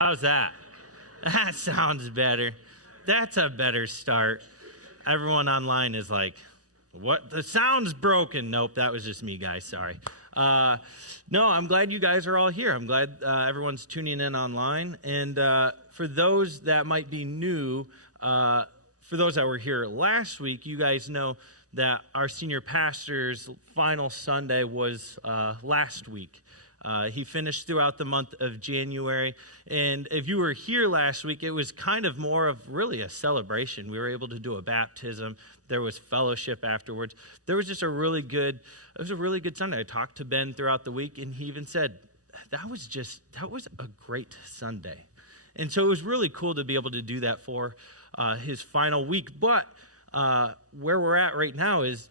How's that? That sounds better. That's a better start. Everyone online is like, what? The sound's broken. Nope, that was just me, guys. Sorry. No, I'm glad you guys are all here. I'm glad everyone's tuning in online. And for those that might be new, for those that were here last week, you guys know that our senior pastor's final Sunday was last week. He finished throughout the month of January. And if you were here last week, it was kind of more of really a celebration. We were able to do a baptism. There was fellowship afterwards. There was just it was a really good Sunday. I talked to Ben throughout the week, and he even said, that was a great Sunday. And so it was really cool to be able to do that for his final week. But where we're at right now is,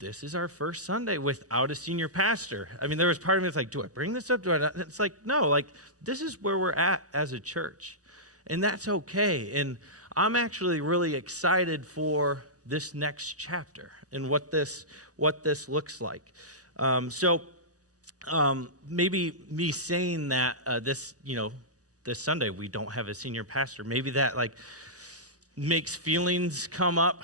this is our first Sunday without a senior pastor. I mean, there was part of me that's like, do I bring this up? Do I not? It's like, no, like, this is where we're at as a church. And that's okay. And I'm actually really excited for this next chapter and what this looks like. Maybe me saying that this Sunday we don't have a senior pastor, maybe that makes feelings come up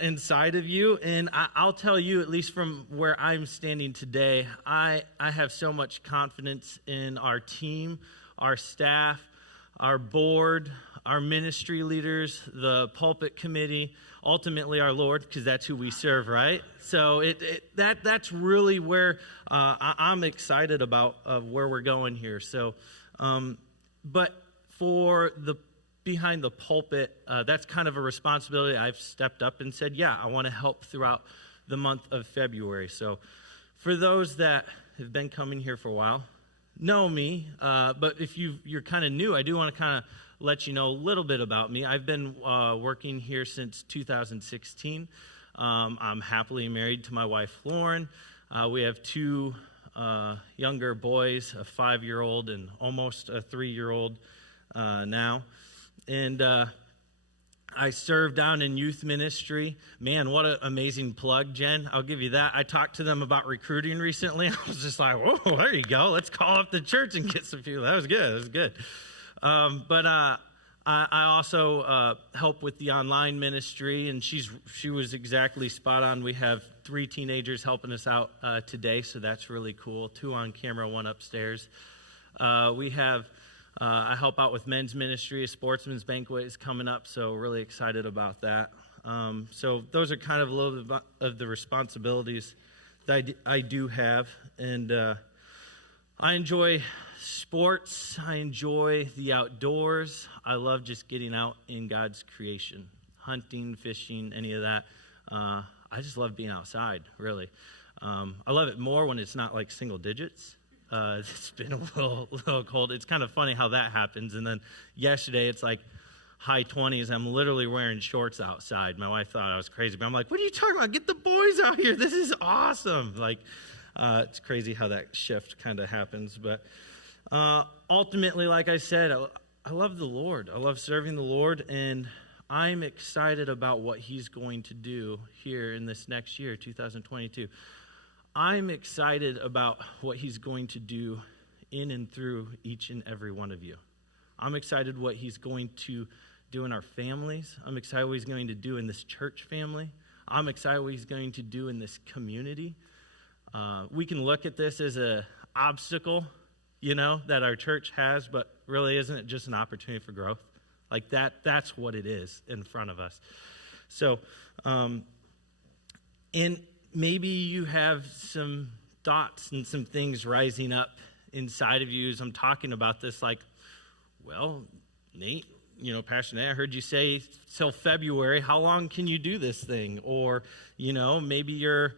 inside of you. And I'll tell you, at least from where I'm standing today, I have so much confidence in our team, our staff, our board, our ministry leaders, the pulpit committee, ultimately our Lord, because that's who we serve, right? So that's really where I'm excited about where we're going here. So, but for the behind the pulpit, that's kind of a responsibility I've stepped up and said, yeah, I want to help throughout the month of February. So for those that have been coming here for a while, know me, but if you're kind of new, I do want to kind of let you know a little bit about me. I've been working here since 2016. I'm happily married to my wife, Lauren. We have two younger boys, a 5-year-old and almost a 3-year-old now. And I serve down in youth ministry. Man, what an amazing plug, Jen. I'll give you that. I talked to them about recruiting recently. I was just like, whoa, there you go. Let's call up the church and get some people. That was good. But I also help with the online ministry, and she was exactly spot on. We have 3 teenagers helping us out today, so that's really cool. 2 on camera, 1 upstairs. I help out with men's ministry. A sportsman's banquet is coming up, so really excited about that. So those are kind of a little bit of the responsibilities that I do have. And I enjoy sports. I enjoy the outdoors. I love just getting out in God's creation, hunting, fishing, any of that. I just love being outside, really. I love it more when it's not like single digits. It's been a little cold. It's kind of funny how that happens. And then yesterday, it's like high 20s. I'm literally wearing shorts outside. My wife thought I was crazy, but I'm like, what are you talking about? Get the boys out here. This is awesome. It's crazy how that shift kind of happens. But ultimately, like I said, I love the Lord. I love serving the Lord, and I'm excited about what He's going to do here in this next year, 2022. I'm excited about what He's going to do in and through each and every one of you. I'm excited what He's going to do in our families. I'm excited what He's going to do in this church family. I'm excited what He's going to do in this community. We can look at this as an obstacle, that our church has, but really isn't it just an opportunity for growth? Like that's what it is in front of us. So, maybe you have some thoughts and some things rising up inside of you as I'm talking about this, like, well, Nate, Pastor Nate, I heard you say till February, how long can you do this thing? Or, maybe you're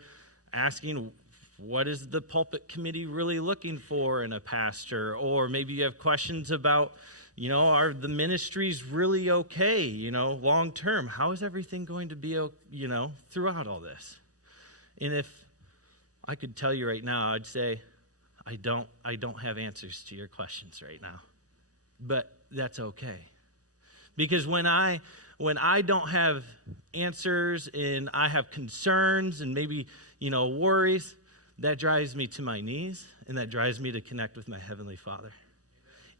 asking, what is the pulpit committee really looking for in a pastor? Or maybe you have questions about, are the ministries really okay, long term? How is everything going to be, throughout all this? And if I could tell you right now, I'd say I don't have answers to your questions right now. But that's okay. Because when I don't have answers and I have concerns and maybe, worries, that drives me to my knees and that drives me to connect with my Heavenly Father.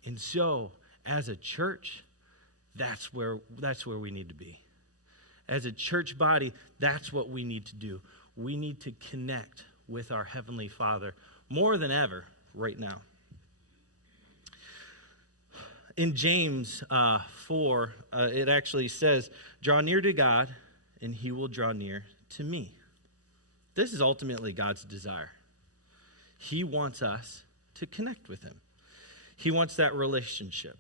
And so as a church, that's where we need to be. As a church body, that's what we need to do. We need to connect with our Heavenly Father more than ever right now. In James 4, it actually says, "Draw near to God, and he will draw near to me." This is ultimately God's desire. He wants us to connect with him. He wants that relationship.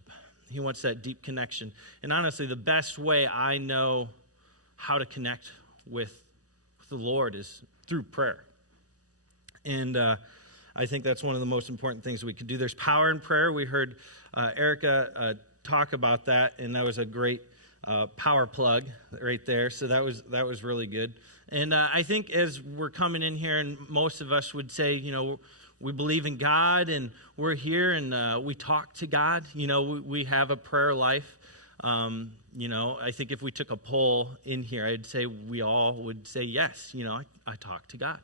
He wants that deep connection. And honestly, the best way I know how to connect with the Lord is through prayer. And I think that's one of the most important things we could do. There's power in prayer. We heard Erica talk about that, and that was a great power plug right there. So that was really good. And I think as we're coming in here, and most of us would say, we believe in God, and we're here, and we talk to God. We have a prayer life. I think if we took a poll in here, I'd say we all would say yes. I talk to God.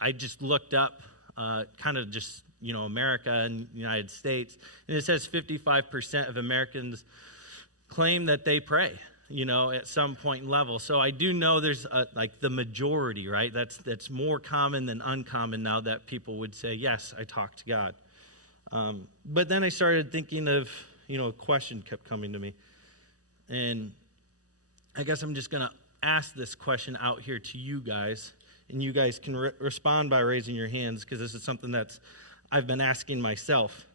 I just looked up America and the United States, and it says 55% of Americans claim that they pray, at some point in level. So I do know there's the majority, right? That's more common than uncommon now that people would say, yes, I talk to God. But then I started thinking of, a question kept coming to me. And I guess I'm just going to ask this question out here to you guys. And you guys can respond by raising your hands, because this is something I've been asking myself.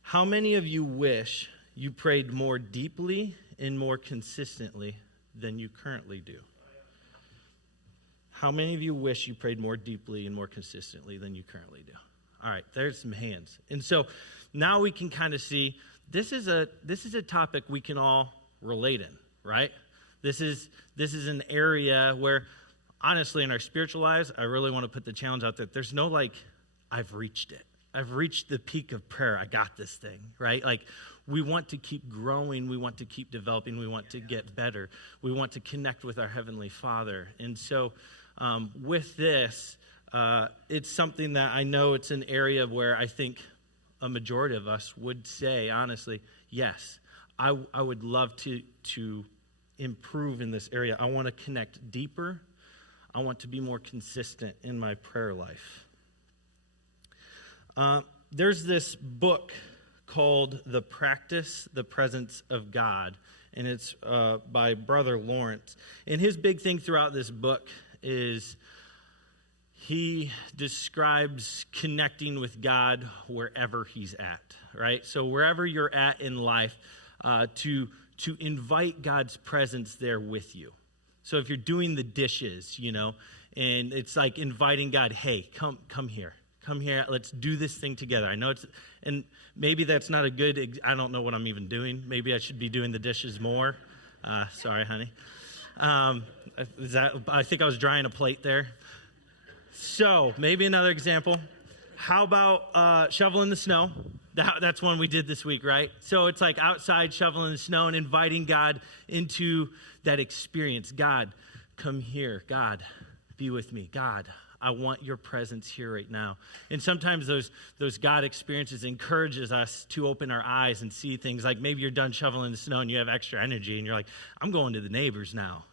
How many of you wish you prayed more deeply and more consistently than you currently do? How many of you wish you prayed more deeply and more consistently than you currently do? All right, there's some hands. And so now we can kind of see this is a topic we can all relate in, right? This is an area where, honestly, in our spiritual lives, I really want to put the challenge out there. There's no I've reached it. I've reached the peak of prayer. I got this thing, right? We want to keep growing. We want to keep developing. We want to get better. We want to connect with our Heavenly Father. And so with this, it's something that I know it's an area where I think a majority of us would say, honestly, yes, I would love to improve in this area. I want to connect deeper. I want to be more consistent in my prayer life. There's this book called The Practice the Presence of God, and it's by Brother Lawrence. And his big thing throughout this book is he describes connecting with God wherever he's at, right? So wherever you're at in life, to invite God's presence there with you. So if you're doing the dishes, and it's like inviting God, hey, come here. Come here, let's do this thing together. I know and maybe that's not a good, I don't know what I'm even doing. Maybe I should be doing the dishes more. Sorry, honey. I think I was drying a plate there. So maybe another example. How about shoveling the snow? That's one we did this week, right? So it's like outside shoveling the snow and inviting God into that experience. God, come here. God, be with me. God, I want your presence here right now. And sometimes those God experiences encourages us to open our eyes and see things like maybe you're done shoveling the snow and you have extra energy and you're like, I'm going to the neighbors now,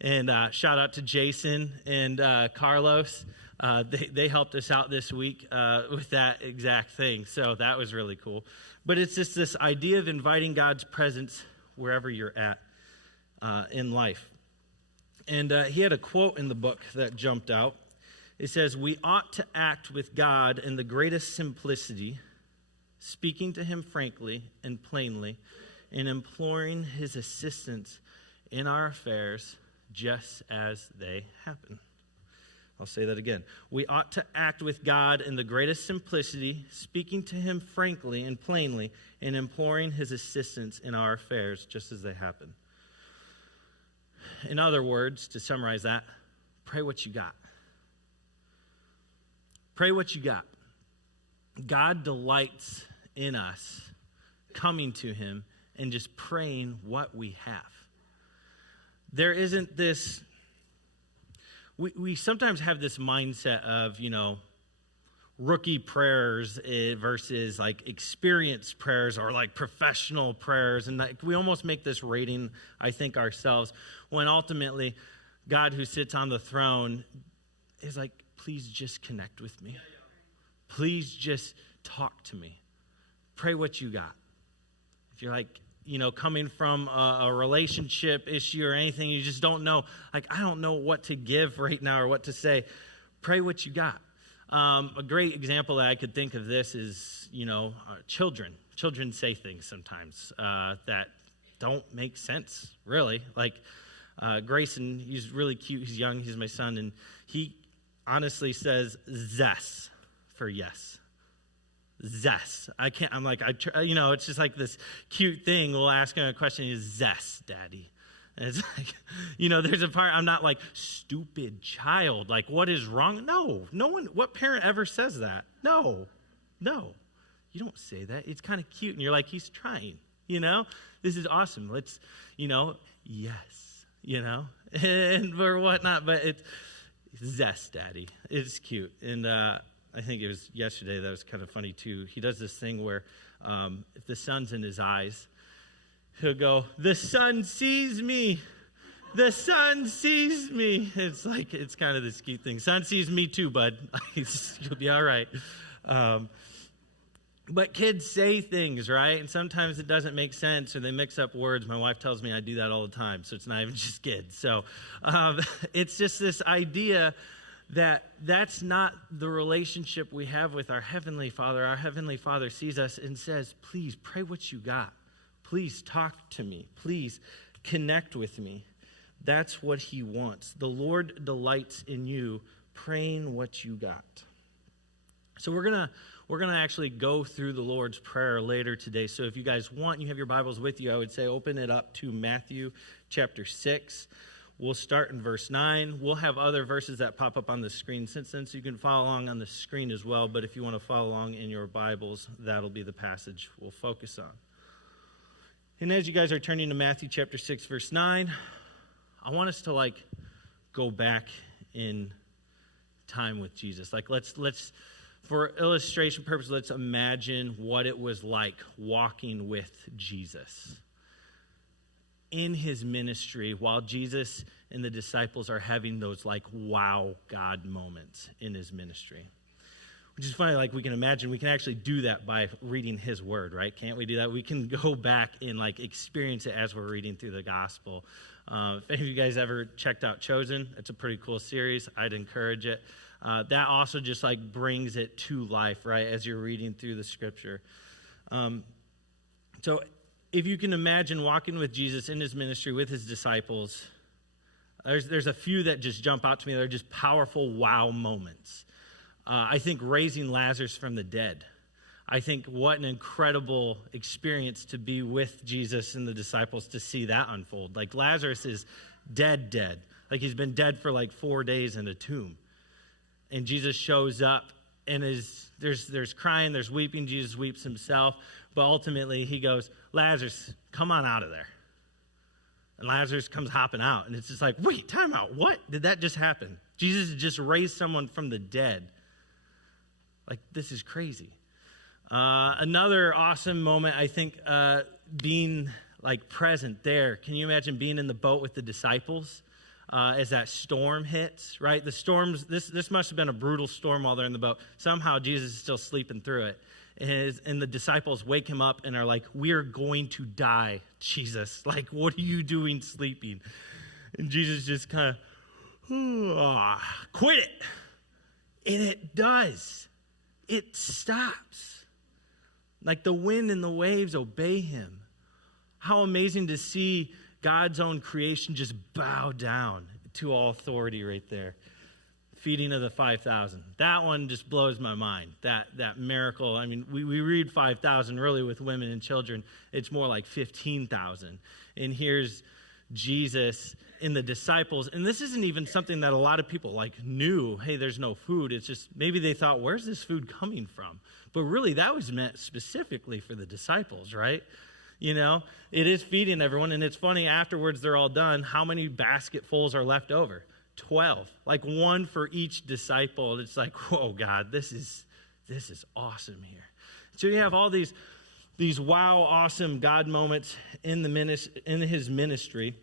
And shout out to Jason and Carlos. They helped us out this week with that exact thing. So that was really cool. But it's just this idea of inviting God's presence wherever you're at in life. And he had a quote in the book that jumped out. It says, "We ought to act with God in the greatest simplicity, speaking to him frankly and plainly, and imploring his assistance in our affairs just as they happen." I'll say that again. We ought to act with God in the greatest simplicity, speaking to him frankly and plainly, and imploring his assistance in our affairs just as they happen. In other words, to summarize that, pray what you got. Pray what you got. God delights in us coming to him and just praying what we have. There isn't this, we sometimes have this mindset of, rookie prayers versus like experienced prayers or like professional prayers. And like, we almost make this rating, I think, ourselves, when ultimately God who sits on the throne is like, please just connect with me. Please just talk to me. Pray what you got. If you're like, coming from a relationship issue or anything, you just don't know, like, I don't know what to give right now or what to say. Pray what you got. A great example that I could think of this is, children. Children say things sometimes that don't make sense, really. Like Grayson, he's really cute. He's young. He's my son. And he honestly says zess for yes. Zess. It's just like this cute thing. We'll ask him a question. He's zess, Daddy. And it's like, there's a part, I'm not like, stupid child. Like, what is wrong? No one, what parent ever says that? No, you don't say that. It's kind of cute. And you're like, he's trying, this is awesome. Let's, yes, and or whatnot. But it's zest, Daddy. It's cute. And I think it was yesterday that was kind of funny too. He does this thing where if the sun's in his eyes, he'll go, the sun sees me. The sun sees me. It's like, it's kind of this cute thing. Sun sees me too, bud. You'll be all right. But kids say things, right? And sometimes it doesn't make sense or they mix up words. My wife tells me I do that all the time, so it's not even just kids. So it's just this idea that's not the relationship we have with our Heavenly Father. Our Heavenly Father sees us and says, please pray what you got. Please talk to me. Please connect with me. That's what he wants. The Lord delights in you praying what you got. So we're gonna actually go through the Lord's Prayer later today. So if you guys want, you have your Bibles with you, I would say open it up to Matthew chapter 6. We'll start in verse 9. We'll have other verses that pop up on the screen since you can follow along on the screen as well. But if you want to follow along in your Bibles, that'll be the passage we'll focus on. And as you guys are turning to Matthew chapter 6, verse 9, I want us to go back in time with Jesus. Let's for illustration purposes, let's imagine what it was like walking with Jesus in his ministry while Jesus and the disciples are having those wow God moments in his ministry. Which is funny, we can imagine, we can actually do that by reading his word, right? Can't we do that? We can go back and experience it as we're reading through the gospel. If any of you guys ever checked out Chosen, it's a pretty cool series. I'd encourage it. That also just brings it to life, right, as you're reading through the scripture. So if you can imagine walking with Jesus in his ministry with his disciples, there's a few that just jump out to me. They're just powerful wow moments. I think raising Lazarus from the dead. I think what an incredible experience to be with Jesus and the disciples to see that unfold. Lazarus is dead. He's been dead for 4 days in a tomb. And Jesus shows up and there's crying, there's weeping. Jesus weeps himself. But ultimately he goes, Lazarus, come on out of there. And Lazarus comes hopping out. And it's just wait, time out. What? Did that just happen? Jesus just raised someone from the dead. This is crazy. Another awesome moment, I think, being present there. Can you imagine being in the boat with the disciples as that storm hits, right? The storms, this must have been a brutal storm while they're in the boat. Somehow Jesus is still sleeping through it. And the disciples wake him up and are like, we're going to die, Jesus. What are you doing sleeping? And Jesus just kind of, quit it. And it does. It stops. The wind and the waves obey him. How amazing to see God's own creation just bow down to all authority right there. Feeding of the 5,000. That one just blows my mind. That miracle. I mean, we read 5,000 really with women and children. It's more like 15,000. And here's Jesus and the disciples. And this isn't even something that a lot of people knew. Hey, there's no food. It's just maybe they thought, where's this food coming from? But really that was meant specifically for the disciples, right? It is feeding everyone. And it's funny, afterwards they're all done. How many basketfuls are left over? 12. One for each disciple. It's whoa, God, this is this is awesome here. So you have all these wow, awesome God moments in his ministry.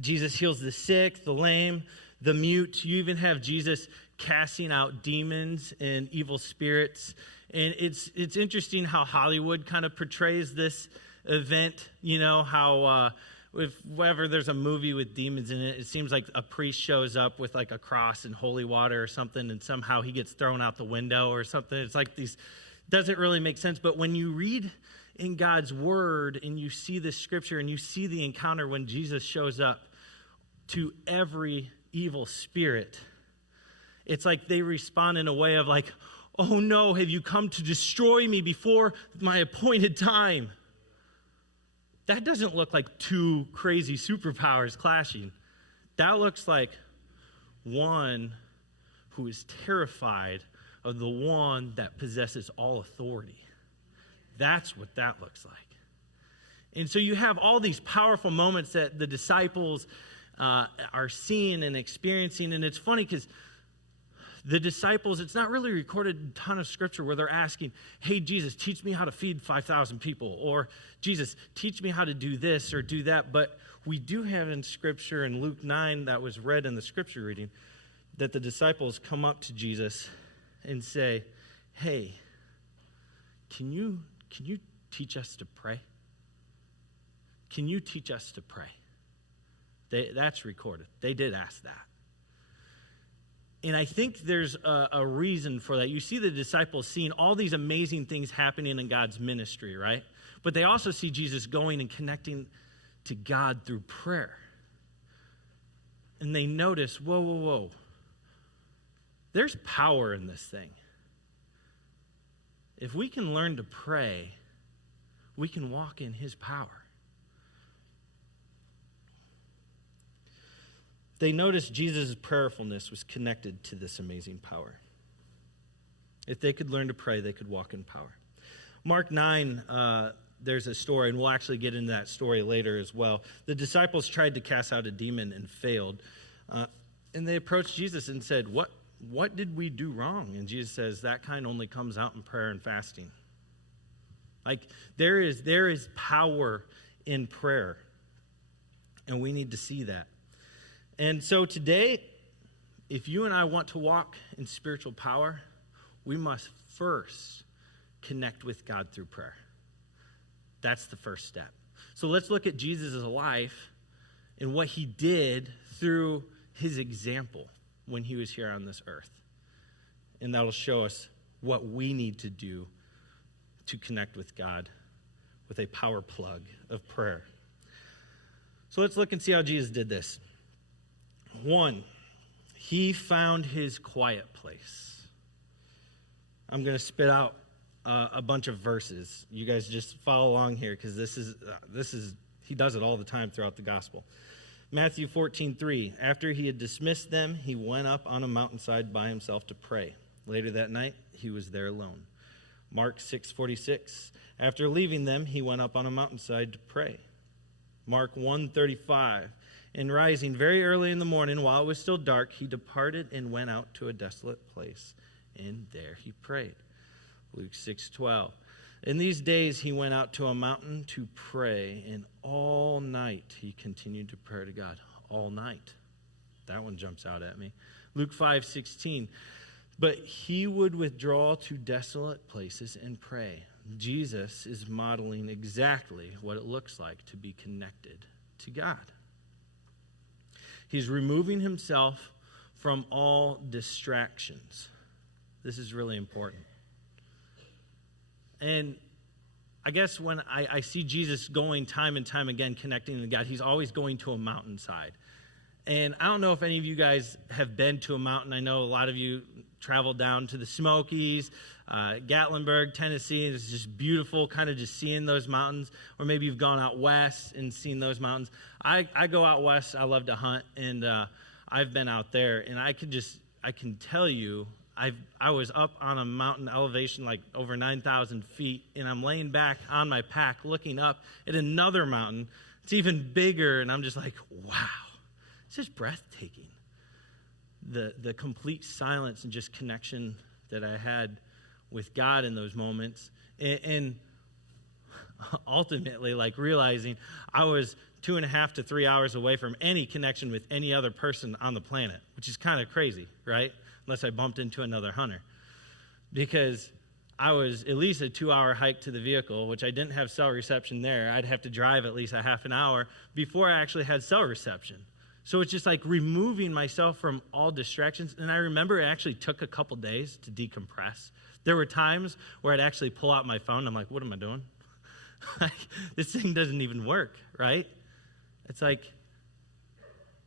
Jesus heals the sick, the lame, the mute. You even have Jesus casting out demons and evil spirits. And it's interesting how Hollywood kind of portrays this event. You know, how whenever there's a movie with demons in it, it seems like a priest shows up with like a cross and holy water or something, and somehow he gets thrown out the window or something. It's like doesn't really make sense. But when you read in God's word and you see this scripture and you see the encounter when Jesus shows up to every evil spirit, it's like they respond in a way of like, oh no, have you come to destroy me before my appointed time? That doesn't look like two crazy superpowers clashing. That looks like one who is terrified of the one that possesses all authority. That's what that looks like. And so you have all these powerful moments that the disciples are seeing and experiencing. And it's funny because the disciples, it's not really recorded in a ton of scripture where they're asking, hey, Jesus, teach me how to feed 5,000 people. Or, Jesus, teach me how to do this or do that. But we do have in scripture in Luke 9 that was read in the scripture reading that the disciples come up to Jesus and say, hey, can you teach us to pray? Can you teach us to pray? That's recorded. They did ask that. And I think there's a reason for that. You see the disciples seeing all these amazing things happening in God's ministry, right? But they also see Jesus going and connecting to God through prayer. And they notice, whoa. There's power in this thing. If we can learn to pray, we can walk in his power. They noticed Jesus' prayerfulness was connected to this amazing power. If they could learn to pray, they could walk in power. Mark 9, there's a story, and we'll actually get into that story later as well. The disciples tried to cast out a demon and failed. And they approached Jesus and said, What did we do wrong? And Jesus says, that kind only comes out in prayer and fasting. Like, there is power in prayer. And we need to see that. And so today, if you and I want to walk in spiritual power, we must first connect with God through prayer. That's the first step. So let's look at Jesus' life and what he did through his example when he was here on this earth. And that'll show us what we need to do to connect with God with a power plug of prayer. So let's look and see how Jesus did this. 1, he found his quiet place. I'm going to spit out a bunch of verses. You guys just follow along here because this is he does it all the time throughout the gospel. Matthew 14:3. After he had dismissed them, he went up on a mountainside by himself to pray. Later that night, he was there alone. Mark 6:46. After leaving them, he went up on a mountainside to pray. Mark 1:35. And rising very early in the morning, while it was still dark, he departed and went out to a desolate place, and there he prayed. Luke 6:12. In these days he went out to a mountain to pray, and all night he continued to pray to God. All night. That one jumps out at me. Luke 5:16. But he would withdraw to desolate places and pray. Jesus is modeling exactly what it looks like to be connected to God. He's removing himself from all distractions. This is really important. And I guess when I see Jesus going time and time again connecting to God, he's always going to a mountainside. And I don't know if any of you guys have been to a mountain. I know a lot of you traveled down to the Smokies, Gatlinburg, Tennessee, and it's just beautiful kind of just seeing those mountains. Or maybe you've gone out west and seen those mountains. I go out west. I love to hunt, and I've been out there, and I can tell you, I was up on a mountain elevation like over 9,000 feet, and I'm laying back on my pack looking up at another mountain. It's even bigger, and I'm just like, wow. It's just breathtaking. The complete silence and just connection that I had with God in those moments. And ultimately, like realizing I was 2.5 to 3 hours away from any connection with any other person on the planet, which is kind of crazy, right? Unless I bumped into another hunter. Because I was at least a 2-hour hike to the vehicle, which I didn't have cell reception there. I'd have to drive at least a half an hour before I actually had cell reception. So it's just like removing myself from all distractions. And I remember it actually took a couple days to decompress. There were times where I'd actually pull out my phone. I'm like, what am I doing? Like, this thing doesn't even work, right? It's like,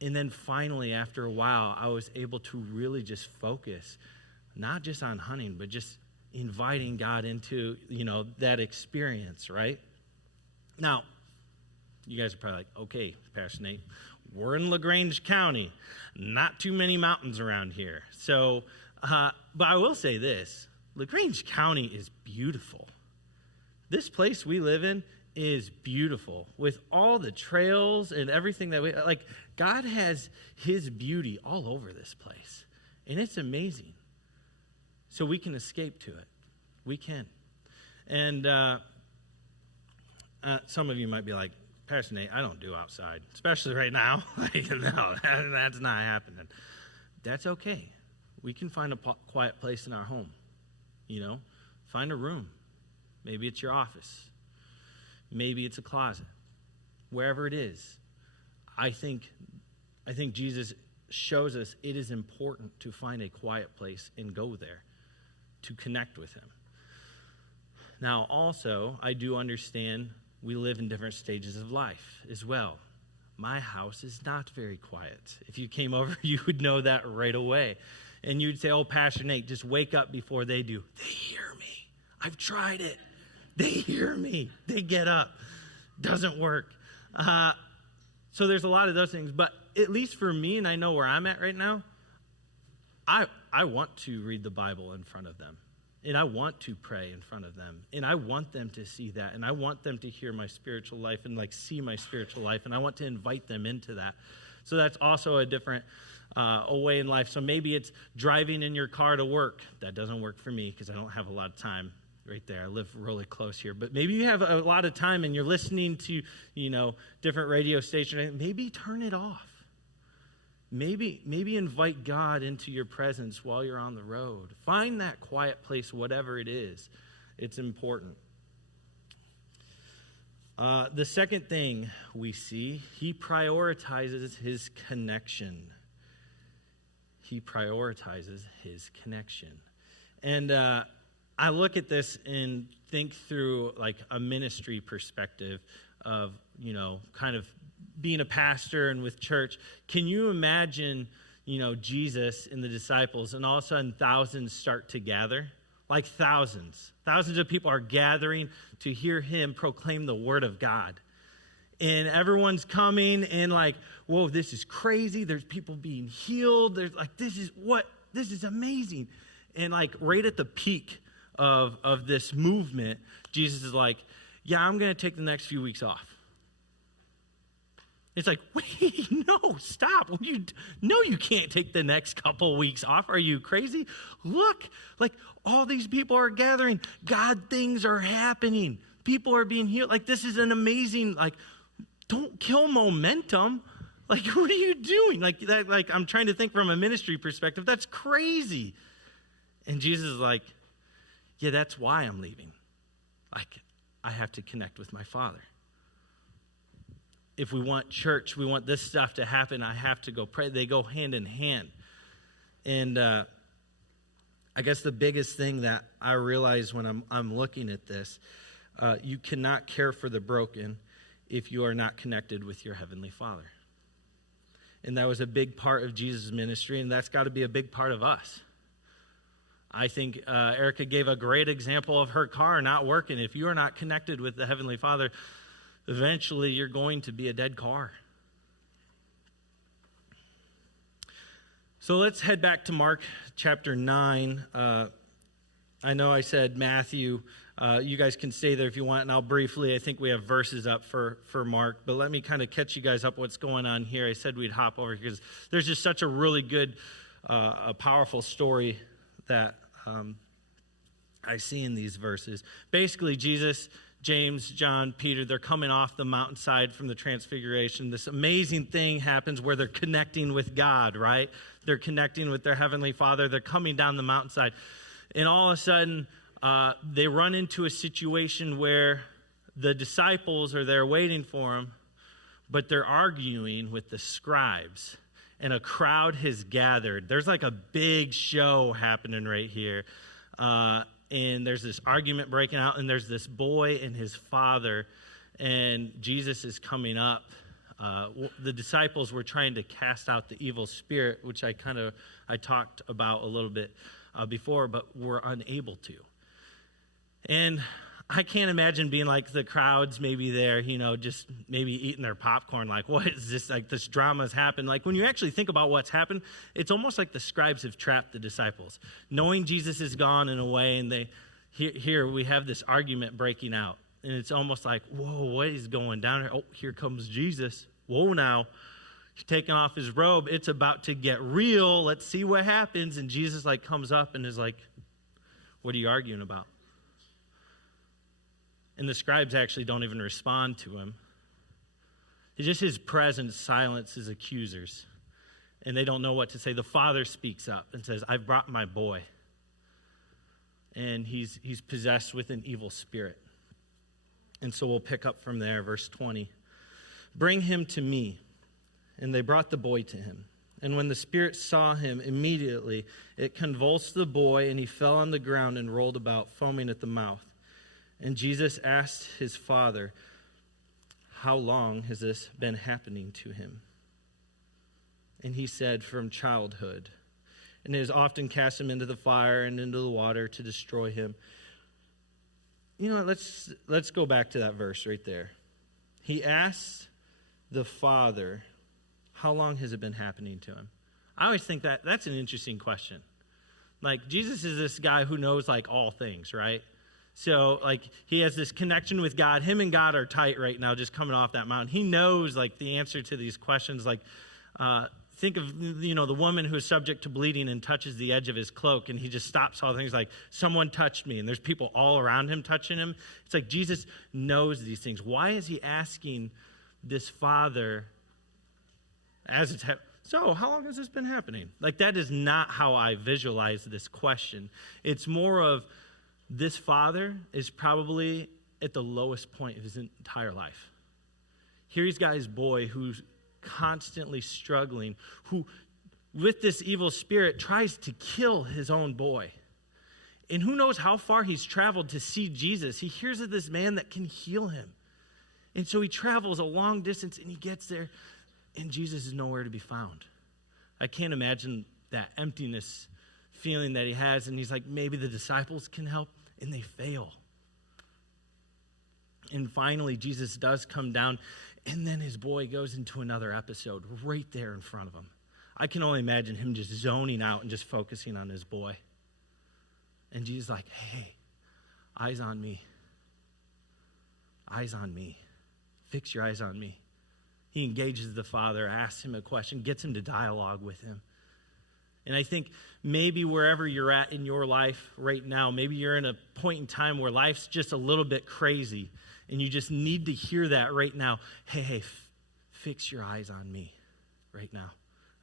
and then finally, after a while, I was able to really just focus, not just on hunting, but just inviting God into, that experience, right? Now, you guys are probably like, okay, Pastor Nate, we're in LaGrange County, not too many mountains around here. So, but I will say this, LaGrange County is beautiful. This place we live in is beautiful with all the trails and everything that we, like, God has his beauty all over this place. And it's amazing. So we can escape to it. We can. And some of you might be like, Pastor Nate, I don't do outside, especially right now. Like, no, that's not happening. That's okay. We can find a quiet place in our home. Find a room. Maybe it's your office. Maybe it's a closet. Wherever it is, I think Jesus shows us it is important to find a quiet place and go there to connect with him. Now, also, I do understand we live in different stages of life as well. My house is not very quiet. If you came over, you would know that right away. And you'd say, oh, Pastor Nate, just wake up before they do. They hear me. I've tried it. They hear me. They get up. Doesn't work. So there's a lot of those things. But at least for me, and I know where I'm at right now, I want to read the Bible in front of them. And I want to pray in front of them. And I want them to see that. And I want them to hear my spiritual life and see my spiritual life. And I want to invite them into that. So that's also a different a way in life. So maybe it's driving in your car to work. That doesn't work for me because I don't have a lot of time right there. I live really close here. But maybe you have a lot of time and you're listening to, different radio stations. Maybe turn it off. Maybe invite God into your presence while you're on the road. Find that quiet place, whatever it is. It's important. The second thing we see, he prioritizes his connection. He prioritizes his connection. And I look at this and think through like a ministry perspective of, kind of being a pastor and with church. Can you imagine, Jesus and the disciples, and all of a sudden thousands start to gather? Like thousands of people are gathering to hear him proclaim the word of God. And everyone's coming and like, whoa, this is crazy. There's people being healed. There's like, this is amazing. And like right at the peak of this movement, Jesus is like, yeah, I'm going to take the next few weeks off. It's like, wait, no, stop. No, you can't take the next couple weeks off. Are you crazy? Look, like all these people are gathering. God, things are happening. People are being healed. Like this is an amazing, like, don't kill momentum. Like, what are you doing? Like that, like I'm trying to think from a ministry perspective. That's crazy. And Jesus is like, yeah, that's why I'm leaving. Like, I have to connect with my Father. If we want church, we want this stuff to happen, I have to go pray. They go hand in hand. And I guess the biggest thing that I realize when I'm looking at this, you cannot care for the broken if you are not connected with your Heavenly Father. And that was a big part of Jesus' ministry, and that's got to be a big part of us. I think Erica gave a great example of her car not working. If you are not connected with the Heavenly Father, eventually you're going to be a dead car. So let's head back to Mark chapter 9. I know I said Matthew. You guys can stay there if you want, and I'll briefly, I think we have verses up for Mark, but let me kind of catch you guys up what's going on here. I said we'd hop over because there's just such a really good, a powerful story that I see in these verses. Basically, Jesus, James, John, Peter, they're coming off the mountainside from the transfiguration. This amazing thing happens where they're connecting with God, right? They're connecting with their heavenly Father. They're coming down the mountainside. And all of a sudden, they run into a situation where the disciples are there waiting for them, but they're arguing with the scribes. And a crowd has gathered. There's like a big show happening right here. And there's this argument breaking out, and there's this boy and his father, and Jesus is coming up. The disciples were trying to cast out the evil spirit, which I talked about a little bit before, but were unable to. And I can't imagine being like the crowds maybe there, just maybe eating their popcorn, like, what is this, like this drama's happened. Like when you actually think about what's happened, it's almost like the scribes have trapped the disciples. Knowing Jesus is gone in a way, and here we have this argument breaking out. And it's almost like, whoa, what is going down here? Oh, here comes Jesus. Whoa, now. He's taking off his robe. It's about to get real. Let's see what happens. And Jesus comes up and is like, what are you arguing about? And the scribes actually don't even respond to him. It's just his presence silences accusers. And they don't know what to say. The father speaks up and says, I've brought my boy. And he's possessed with an evil spirit. And so we'll pick up from there, verse 20. Bring him to me. And they brought the boy to him. And when the spirit saw him, immediately it convulsed the boy, and he fell on the ground and rolled about, foaming at the mouth. And Jesus asked his father, how long has this been happening to him? And he said, from childhood. And it has often cast him into the fire and into the water to destroy him. Let's go back to that verse right there. He asked the father, how long has it been happening to him? I always think that's an interesting question. Like, Jesus is this guy who knows, all things, right? So, he has this connection with God. Him and God are tight right now, just coming off that mountain. He knows, the answer to these questions. Think of, the woman who is subject to bleeding and touches the edge of his cloak, and he just stops all things someone touched me, and there's people all around him touching him. It's like Jesus knows these things. Why is he asking this father, so how long has this been happening? That is not how I visualize this question. It's more of, this father is probably at the lowest point of his entire life. Here he's got his boy who's constantly struggling, who, with this evil spirit, tries to kill his own boy. And who knows how far he's traveled to see Jesus. He hears of this man that can heal him. And so he travels a long distance, and he gets there, and Jesus is nowhere to be found. I can't imagine that emptiness feeling that he has, and he's like, maybe the disciples can help. And they fail. And finally, Jesus does come down, and then his boy goes into another episode right there in front of him. I can only imagine him just zoning out and just focusing on his boy. And Jesus is like, hey, eyes on me. Eyes on me. Fix your eyes on me. He engages the father, asks him a question, gets him to dialogue with him. And I think maybe wherever you're at in your life right now, maybe you're in a point in time where life's just a little bit crazy, and you just need to hear that right now. Hey, fix your eyes on me right now.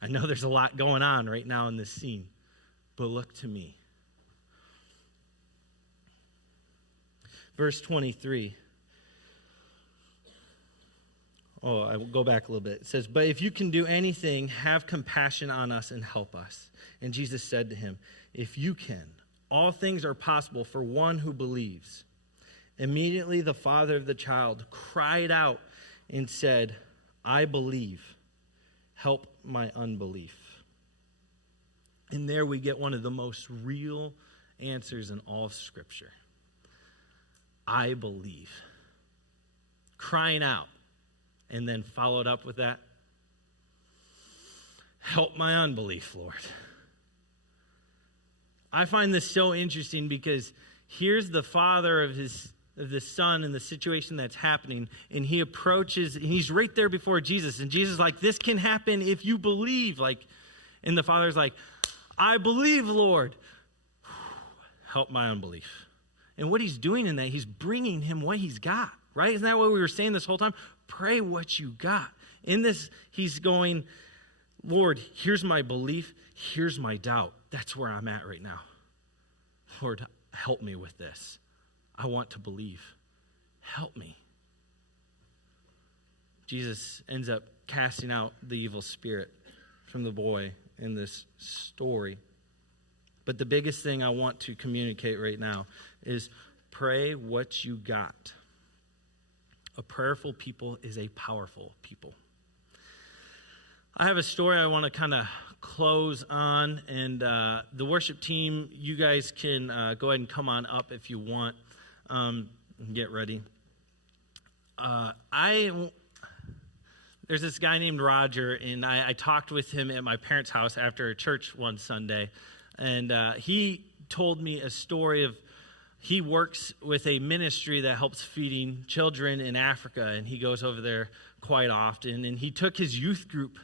I know there's a lot going on right now in this scene, but look to me. Verse 23. I will go back a little bit. It says, but if you can do anything, have compassion on us and help us. And Jesus said to him, if you can, all things are possible for one who believes. Immediately the father of the child cried out and said, I believe. Help my unbelief. And there we get one of the most real answers in all of Scripture. I believe. Crying out. And then followed up with that, help my unbelief, Lord. I find this so interesting because here's the father of the son in the situation that's happening, and he approaches, and he's right there before Jesus, and Jesus is like, this can happen if you believe. And the father's like, I believe, Lord. Help my unbelief. And what he's doing in that, he's bringing him what he's got, right? Isn't that what we were saying this whole time? Pray what you got. In this, he's going, Lord, here's my belief. Here's my doubt. That's where I'm at right now. Lord, help me with this. I want to believe. Help me. Jesus ends up casting out the evil spirit from the boy in this story. But the biggest thing I want to communicate right now is pray what you got. A prayerful people is a powerful people. I have a story I want to kind of close on, and the worship team, you guys can go ahead and come on up if you want. Get ready. There's this guy named Roger, and I talked with him at my parents' house after church one Sunday, and he told me a story of he works with a ministry that helps feeding children in Africa, and he goes over there quite often, and he took his youth group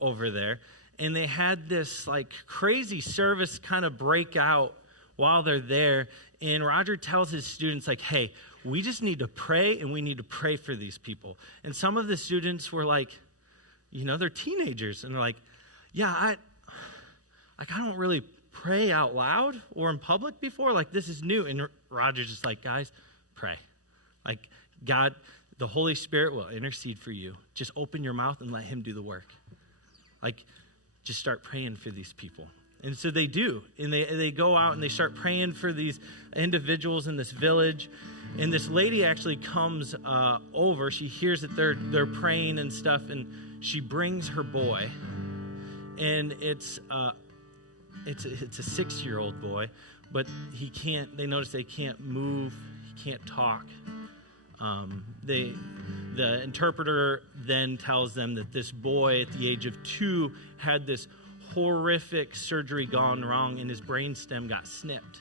over there, and they had this like crazy service kind of break out while they're there, and Roger tells his students like, hey, we just need to pray, and we need to pray for these people. And some of the students were like, they're teenagers, and they're like, yeah, I don't really pray out loud or in public before. Like, this is new. And Roger's just like, guys, pray. Like, God, the Holy Spirit will intercede for you. Just open your mouth and let him do the work. Like, just start praying for these people. And so they do. And they go out and they start praying for these individuals in this village. And this lady actually comes over. She hears that they're praying and stuff, and she brings her boy. And it's a 6-year-old boy, but they notice they can't move, he can't talk. The interpreter then tells them that this boy at the age of 2 had this horrific surgery gone wrong, and his brainstem got snipped.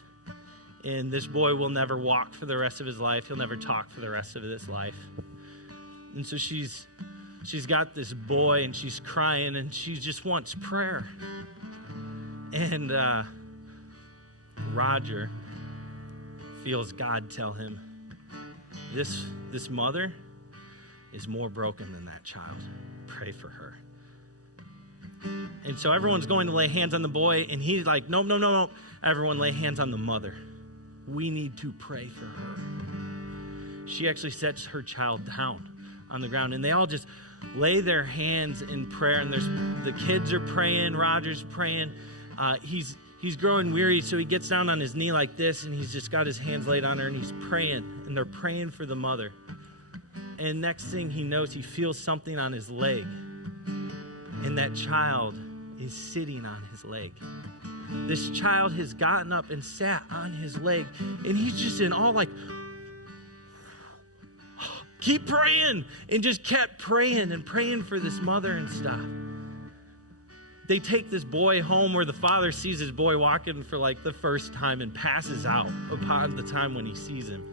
And this boy will never walk for the rest of his life. He'll never talk for the rest of his life. And so she's got this boy, and she's crying, and she just wants prayer. And Roger feels God tell him, this mother is more broken than that child. Pray for her. And so everyone's going to lay hands on the boy, and he's like, no. Everyone lay hands on the mother. We need to pray for her. She actually sets her child down on the ground, and they all just lay their hands in prayer, and the kids are praying, Roger's praying. He's growing weary, so he gets down on his knee like this, and he's just got his hands laid on her, and he's praying, and they're praying for the mother. And next thing he knows, he feels something on his leg, and that child is sitting on his leg. This child has gotten up and sat on his leg, and he's just in awe, like, keep praying, and just kept praying and praying for this mother and stuff. They take this boy home where the father sees his boy walking for like the first time and passes out upon the time when he sees him.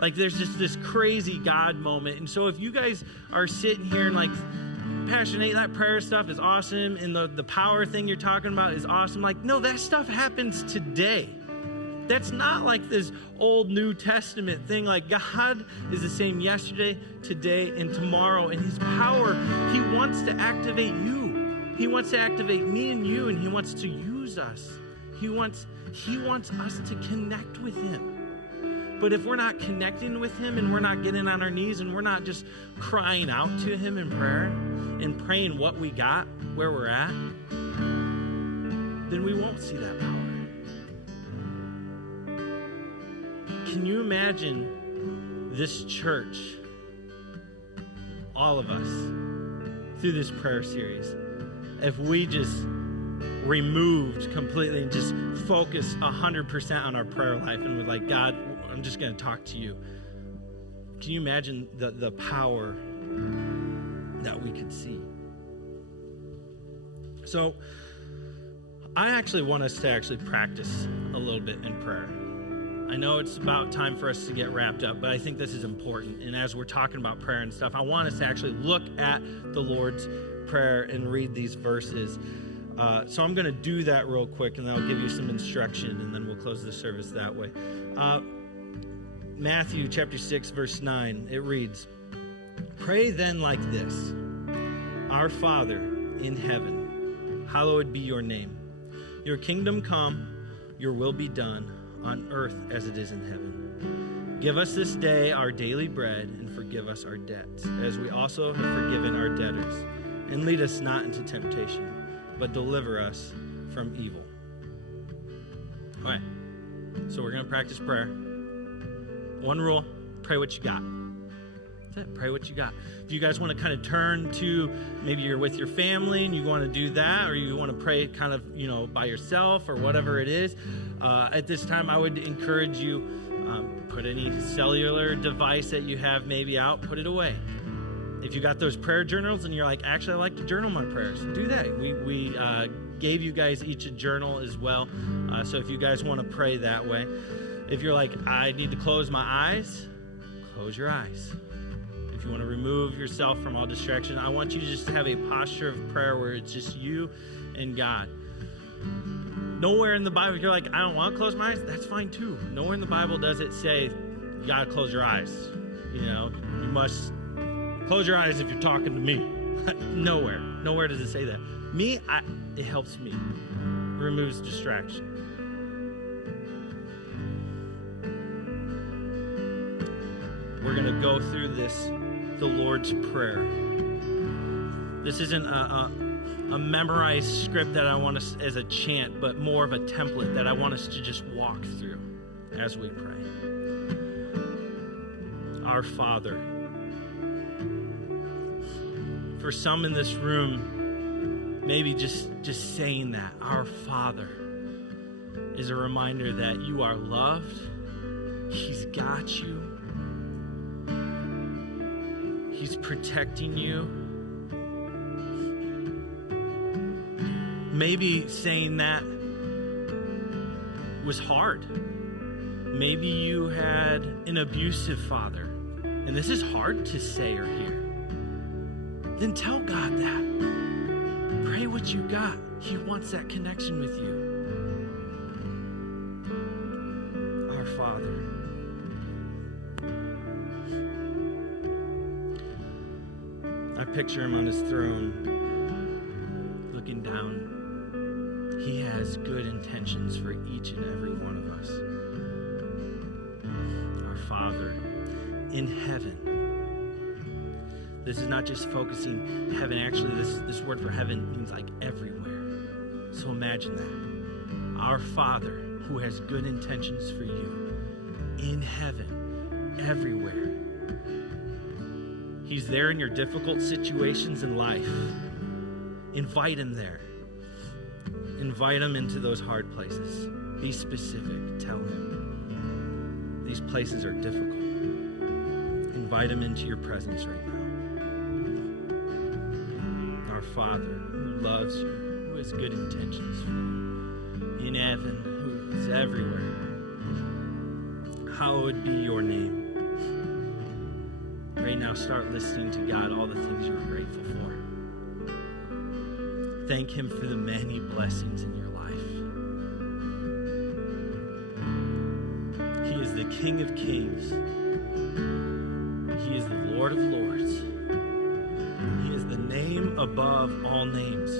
Like, there's just this crazy God moment. And so if you guys are sitting here and like, Pastor Nate, that prayer stuff is awesome, and the power thing you're talking about is awesome. Like, no, that stuff happens today. That's not like this old New Testament thing. Like, God is the same yesterday, today, and tomorrow. And his power, he wants to activate you. He wants to activate me and you, and he wants to use us. He wants us to connect with him. But if we're not connecting with him, and we're not getting on our knees, and we're not just crying out to him in prayer and praying what we got, where we're at, then we won't see that power. Can you imagine this church, all of us, through this prayer series, if we just removed completely and just focused 100% on our prayer life and we're like, God, I'm just going to talk to you. Can you imagine the power that we could see? So I actually want us to actually practice a little bit in prayer. I know it's about time for us to get wrapped up, but I think this is important. And as we're talking about prayer and stuff, I want us to actually look at the Lord's Prayer and read these verses. So I'm going to do that real quick, and then I'll give you some instruction, and then we'll close the service that way. Matthew chapter 6, verse 9, it reads, "Pray then like this, Our Father in heaven, hallowed be your name. Your kingdom come, your will be done on earth as it is in heaven. Give us this day our daily bread, and forgive us our debts, as we also have forgiven our debtors. And lead us not into temptation, but deliver us from evil." All right, so we're going to practice prayer. One rule, pray what you got. That's it, pray what you got. If you guys want to kind of turn to, maybe you're with your family and you want to do that, or you want to pray kind of, by yourself or whatever it is, at this time I would encourage you, put any cellular device that you have maybe out, put it away. If you got those prayer journals and you're like, actually I like to journal my prayers, do that. We gave you guys each a journal as well. So if you guys want to pray that way. If you're like, I need to close my eyes, close your eyes. If you want to remove yourself from all distraction, I want you to just have a posture of prayer where it's just you and God. Nowhere in the Bible, if you're like, I don't want to close my eyes, that's fine too. Nowhere in the Bible does it say, you got to close your eyes. You must close your eyes if you're talking to me. Nowhere does it say that. It helps me. It removes distraction. We're going to go through the Lord's Prayer. This isn't a memorized script that I want us as a chant, but more of a template that I want us to just walk through as we pray. Our Father. For some in this room, maybe just saying that, Our Father, is a reminder that you are loved. He's got you. He's protecting you. Maybe saying that was hard. Maybe you had an abusive father, and this is hard to say or hear. Then tell God that. Pray what you got. He wants that connection with you. Our Father. I picture him on his throne, looking down. He has good intentions for each and every one of us. Our Father in heaven. This is not just focusing heaven. Actually, this word for heaven means like everywhere. So imagine that. Our Father who has good intentions for you in heaven, everywhere. He's there in your difficult situations in life. Invite him there. Invite him into those hard places. Be specific. Tell him these places are difficult. Invite him into your presence right now. Our Father who loves you, who has good intentions for you, in heaven, who is everywhere. Hallowed be your name. Right now, start listening to God, all the things you're grateful for. Thank him for the many blessings in your life. He is the King of Kings. He is the Lord of Lords. He is the name above all names.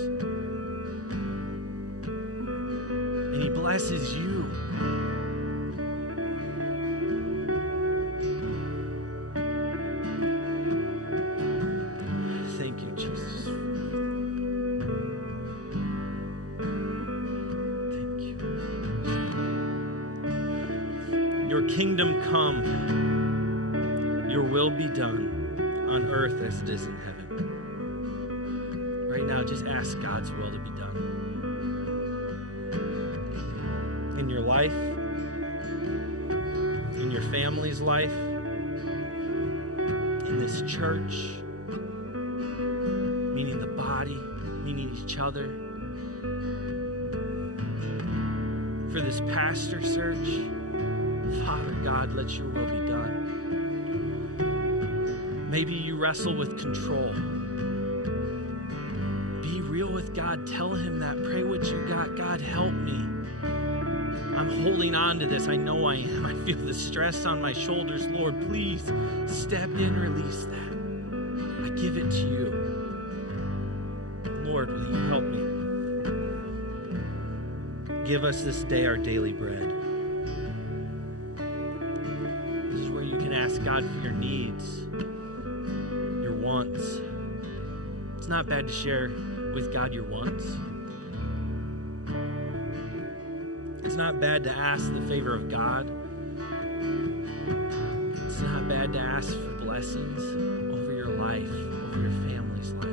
And he blesses you. Your kingdom come, your will be done on earth as it is in heaven. Right now, just ask God's will to be done. In your life, in your family's life, in this church, meaning the body, meaning each other. For this pastor search, Father God, let your will be done. Maybe you wrestle with control. Be real with God. Tell him that. Pray what you got. God, help me. I'm holding on to this. I know I am. I feel the stress on my shoulders. Lord, please step in, release that. I give it to you. Lord, will you help me? Give us this day our daily bread. This is where you can ask God for your needs, your wants. It's not bad to share with God your wants. It's not bad to ask the favor of God. It's not bad to ask for blessings over your life, over your family's life.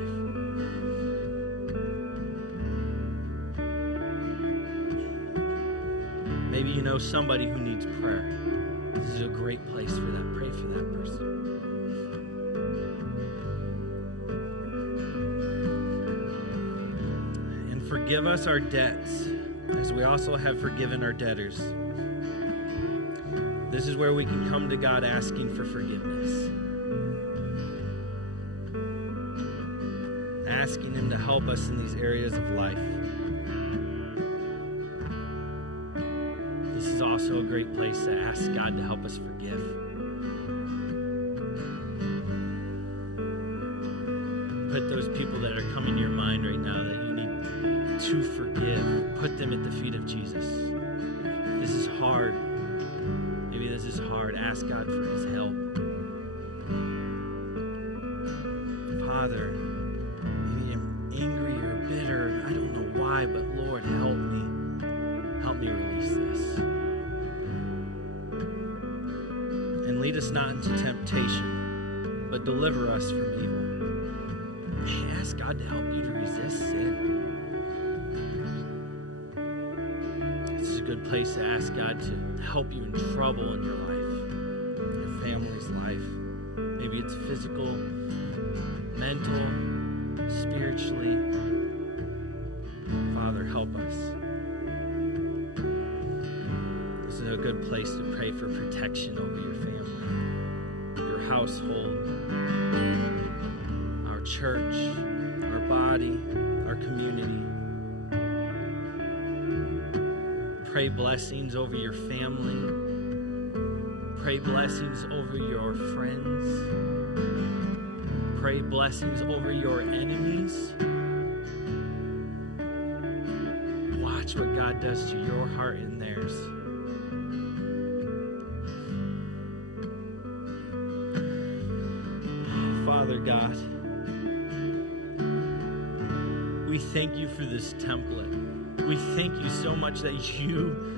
Maybe you know somebody who needs prayer. This is a great place for that. Pray for that person. And forgive us our debts, as we also have forgiven our debtors. This is where we can come to God asking for forgiveness. Asking Him to help us in these areas of life. This is also a great place to ask God to help us forgive. Put those people that are coming to your mind right now that you need to forgive. Put them at the feet of Jesus. This is hard. Maybe this is hard. Ask God for His help. Father, maybe I'm angry or bitter. I don't know why, but Lord, help me. Help me release this. And lead us not into temptation, but deliver us from evil. Hey, ask God to help you to resist sin. This is a good place to ask God to help you in trouble in your life, in your family's life. Maybe it's physical, mental, spiritually. Father, help us. This is a good place to pray for protection over your family, your household, our church, our body, our community. Pray blessings over your family. Pray blessings over your friends. Pray blessings over your enemies. Watch what God does to your heart and theirs. Father God, we thank you for this template. We thank you so much that you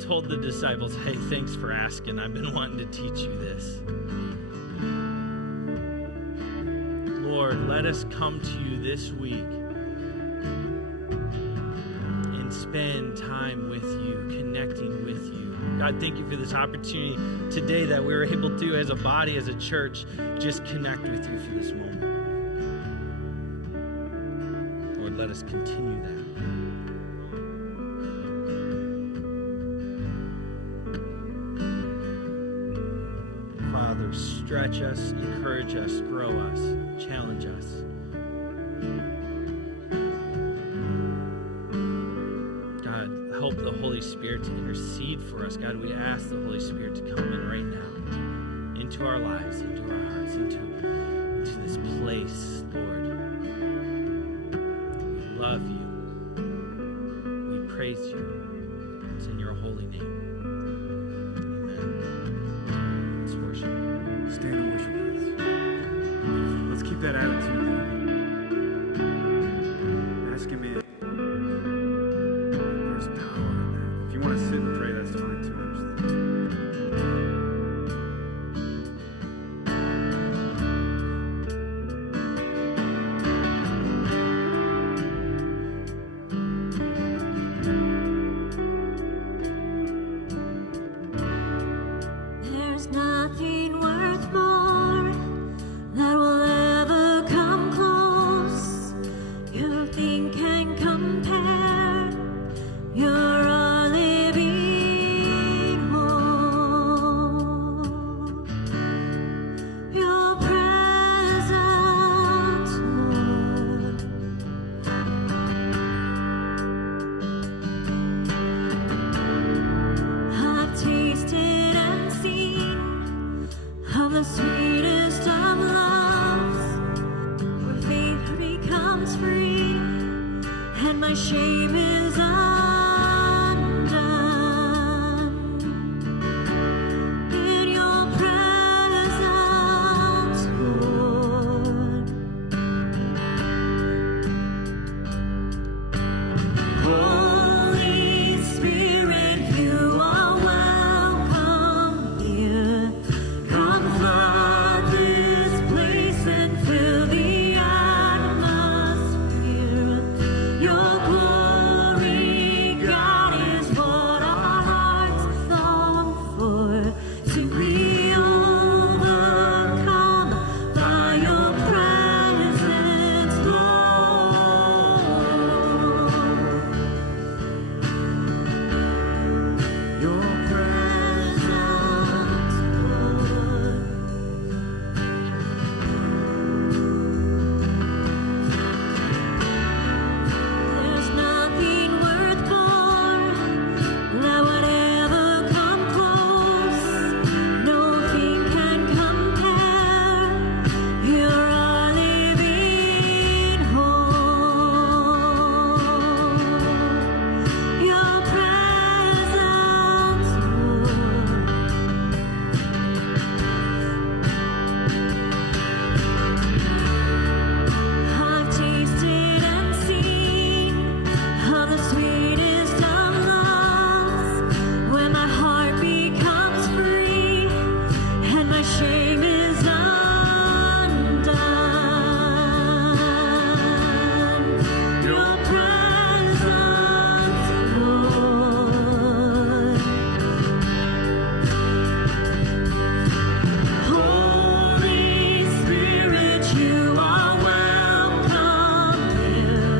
told the disciples, hey, thanks for asking. I've been wanting to teach you this. Lord, let us come to you this week and spend time with you, connecting with you. God, thank you for this opportunity today that we were able to, as a body, as a church, just connect with you for this moment. Lord, let us continue that. Father, stretch us, encourage us, grow us, challenge us. God, help the Holy Spirit to intercede for us. God, we ask the Holy Spirit to come in right now into our lives, into our hearts, into this place, Lord. We love you. We praise you. It's in your holy name. Stand and worship with us. Let's keep that attitude. Ask Him in. There's power in that. If you want to sit and pray, that's fine too. There's nothing worth more that will ever come my shame is undone. In your presence, Lord. Holy Spirit, you are welcome here. Come flood this place and fill the atmosphere. Your glory, God, is what our hearts long for. To be overcome by your presence, Lord. Your presence, Lord. There's nothing worth more that would ever come close. Nothing can compare. You're our living hope. Your presence, I've tasted and seen of the sweetest of loves, when my heart becomes free and my shame is undone. Your presence, Lord. Holy Spirit, you are welcome here.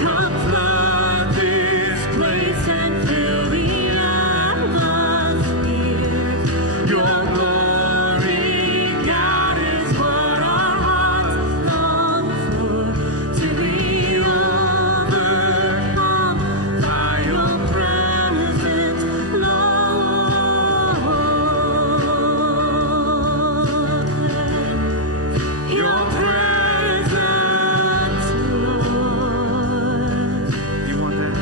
Come flood this place and fill the atmosphere. Your glory, God, is what our hearts long for. To be overcome by your presence, Lord. Your presence, Lord. You want that?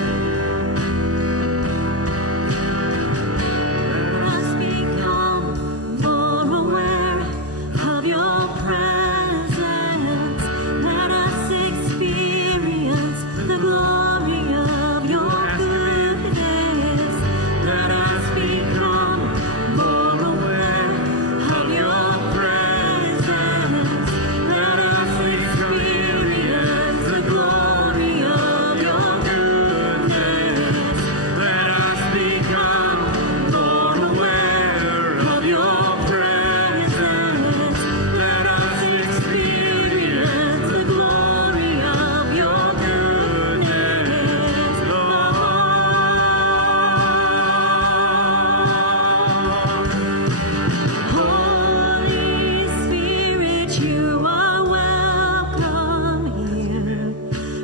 Let us become more aware of your presence. Let us experience the glory of your goodness. Let us become more aware of your presence. Let us experience the glory of your goodness. Let us become more aware of your presence. Let us experience the glory of your goodness, Lord. Holy Spirit, you are welcome here.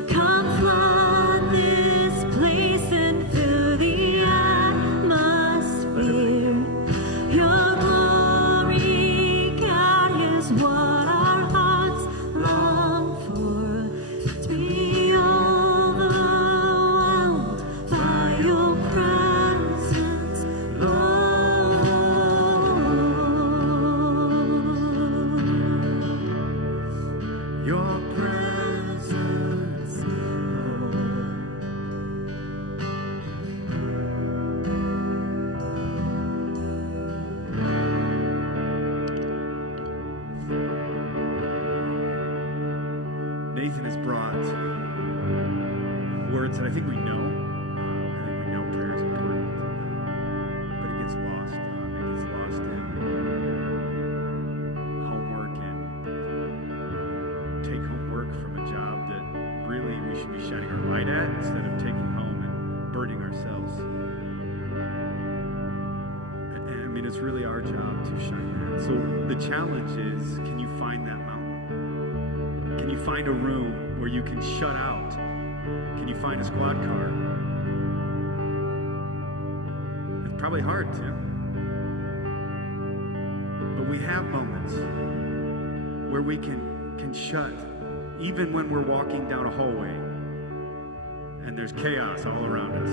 Come flood this place and fill the atmosphere. Your glory, God, is what our hearts long for. To be overwhelmed by your presence, Lord. Your presence, Lord. Nathan has brought words that I think we know. I think we know prayer is important, but it gets lost. It gets lost in homework and take-home work from a job that really we should be shining our light at instead of taking home and burdening ourselves. And I mean, it's really our job to shine that. So the challenge is, can you find that mountain? Can you find a room where you can shut out? Can you find a squad car? It's probably hard, Tim. But we have moments where we can shut, even when we're walking down a hallway. and there's chaos all around us,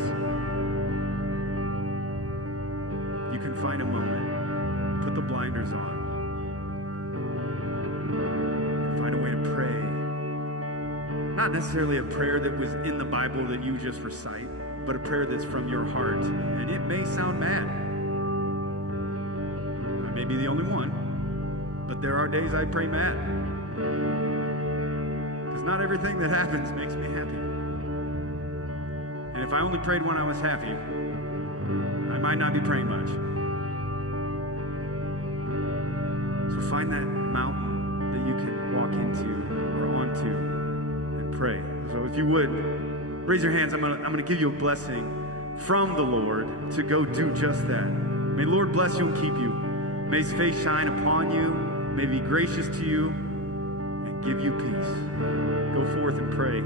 you can find a moment, put the blinders on, and find a way to pray. Not necessarily a prayer that was in the Bible that you just recite, but a prayer that's from your heart. And it may sound mad. I may be the only one, but there are days I pray mad. Because not everything that happens makes me happy. And if I only prayed when I was happy, I might not be praying much. So find that mountain that you can walk into or onto and pray. So if you would, raise your hands. I'm gonna give you a blessing from the Lord to go do just that. May the Lord bless you and keep you. May his face shine upon you. May he be gracious to you and give you peace. Go forth and pray.